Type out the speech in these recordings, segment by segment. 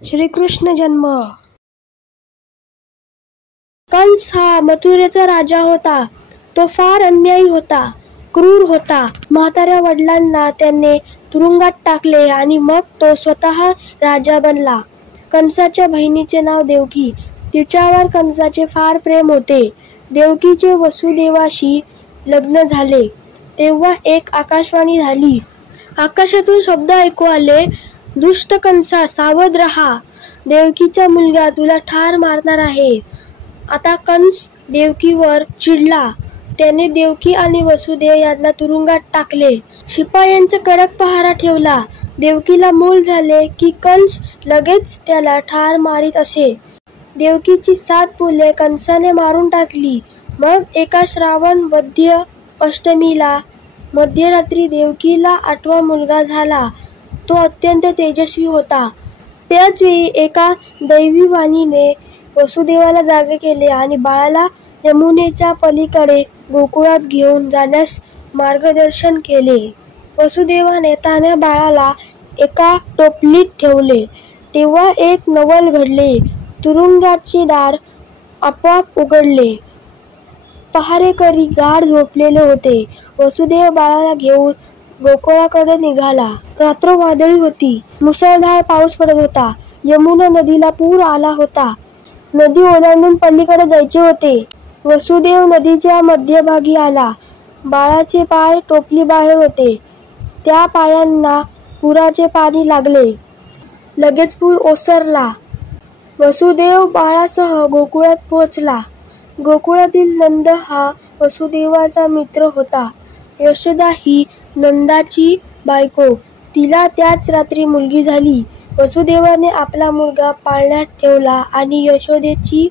श्रीकृष्ण जन्म. कंस हा मथुरेचा राजा होता. तो फार अन्यायी होता, क्रूर होता. म्हाताऱ्या वडिलांना त्याने तुरुंगात टाकले आणि मग तो स्वतः राजा बनला. कंसाच्या बहिणीचे नाव देवकी. तिच्यावर कंसाचे फार प्रेम होते. देवकीचे वसुदेवाशी लग्न झाले तेव्हा एक आकाशवाणी झाली. आकाशातून शब्द ऐकू आले, दुष्ट कंसा, सावध रहा, देवकीचा मुलगा तुला ठार मारणार आहे. आता कंस देवकीवर चिडला. त्याने देवकी आणि वसुदेव यांना तुरुंगात टाकले. शिपायांचा कडक पहारा ठेवला. देवकीला मूल झाले की कंस लगेच त्याला ठार मारीत असे. देवकीची 7 मुले कंसाने मारून टाकली. मग एका श्रावण वद्य अष्टमीला मध्यरात्री देवकीला 8वा मुलगा झाला. तो अत्यंत तेजस्वी होता. त्याच वेळी एका दैवी वाणीने वसुदेवाला जागे केले आणि बाळाला यमुनेच्या पलीकडे गोकुळात घेऊन जाण्यास मार्गदर्शन केले. वसुदेवाने तान्ह्या बाळाला एका टोपलीत ठेवले तेव्हा एक नवल घडले. तुरुंगाचे दार आपोआप उघडले. पहारेकरी गाढ झोपलेले होते. वसुदेव बाळाला घेऊन गोकुळाकडे निघाला. रात्र वादळी होती. मुसळधार पाऊस पडत होता. यमुना नदीला पूर आला होता. नदी ओलांडून पलीकडे जायचे होते. वसुदेव नदीच्या मध्यभागी आला. बाळाचे पाय टोपलीबाहेर होते. त्या पायांना पुराचे पाणी लागले. लगेच पूर ओसरला. वसुदेव बाळासह गोकुळात पोहोचला. गोकुळातील नंद हा वसुदेवाचा मित्र होता. यशोदा ही नंदाची बायको. तिला त्याच रात्री मुलगी झाली. वसुदेवाने आपला मुलगा पाळण्यात ठेवला आणि यशोदेची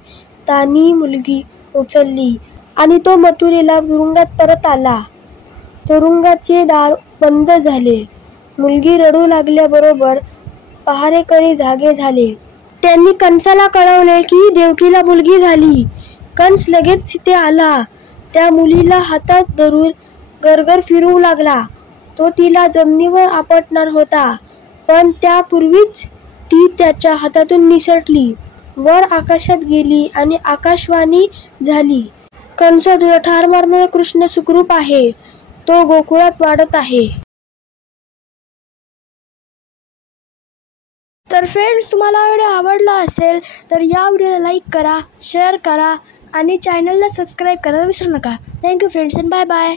तान्ही मुलगी उचलली आणि तो मथुरेला तुरुंगात परत आला. तुरुंगाचे दार बंद झाले. मुलगी रडू लागल्याबरोबर पहारेकरी जागे झाले. त्यांनी कंसाला कळवले की देवकीला मुलगी झाली. कंस लगेच तिथे आला. त्या मुलीला हातात धरून गरगर फिरवू लागला. तो तिला जमिनीवर आपटणार होता, पण त्यापूर्वीच ती त्याच्या हातातून निसटली, वर आकाशात गेली आणि आकाशवाणी झाली, कंसा, तुला ठार मारणारा कृष्ण सुखरूप आहे. तो गोकुळात वाढत आहे. तर फ्रेंड्स, तुम्हाला व्हिडिओ आवडला असेल तर या व्हिडिओला लाईक करा, शेअर करा आणि चॅनलला सबस्क्राईब करायला विसरू नका. Thank you friends and bye bye.